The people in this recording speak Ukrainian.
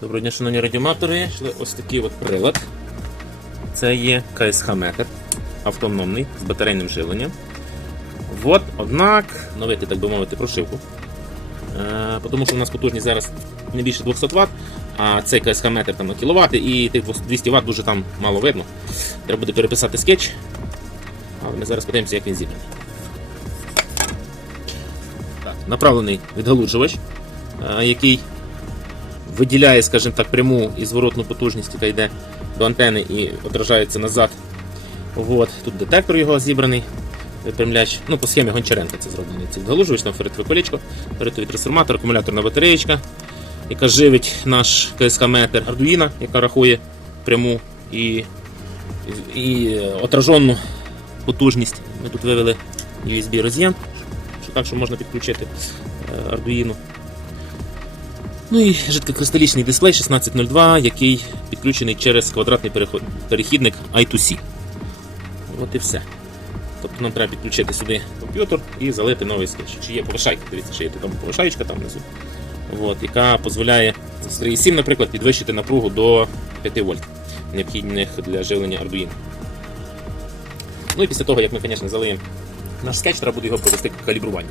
Доброго дня, шановні радіоматори. Ось такий от прилад. Це є КСХ метр автономний з батарейним живленням. От, однак, новити, так би мовити, прошивку. Е, тому що у нас потужність зараз не більше 200 Вт, а цей КСХ метр там на кіловат, і тих 200 Вт дуже там мало видно. Треба буде переписати скетч. Але ми зараз подивимося, як він зібраний. Так, направлений відгалуджувач, е, який виділяє, скажімо так, пряму і зворотну потужність, яка йде до антени і отражається назад. От. Тут детектор його зібраний, випрямляч. Ну, по схемі Гончаренка це зроблено. Це відгалужувач, там ферритове колечко, ферритовий трансформатор, акумуляторна батареєчка, яка живить наш КСК-метр Arduino, яка рахує пряму і, і, отраженну потужність. Ми тут вивели USB роз'єм, що так, що можна підключити е, Arduino. Ну і жидкокристалічний дисплей 1602, який підключений через квадратний перехідник I2C. От і все. Тобто нам треба підключити сюди комп'ютер і залити новий скетч. Чи є повишайка, дивіться, чи є там повишаєчка там внизу, От, яка дозволяє з 3,7, наприклад, підвищити напругу до 5 вольт, необхідних для живлення Arduino. Ну і після того, як ми, звісно, залиємо наш скетч, треба буде його провести калібрування.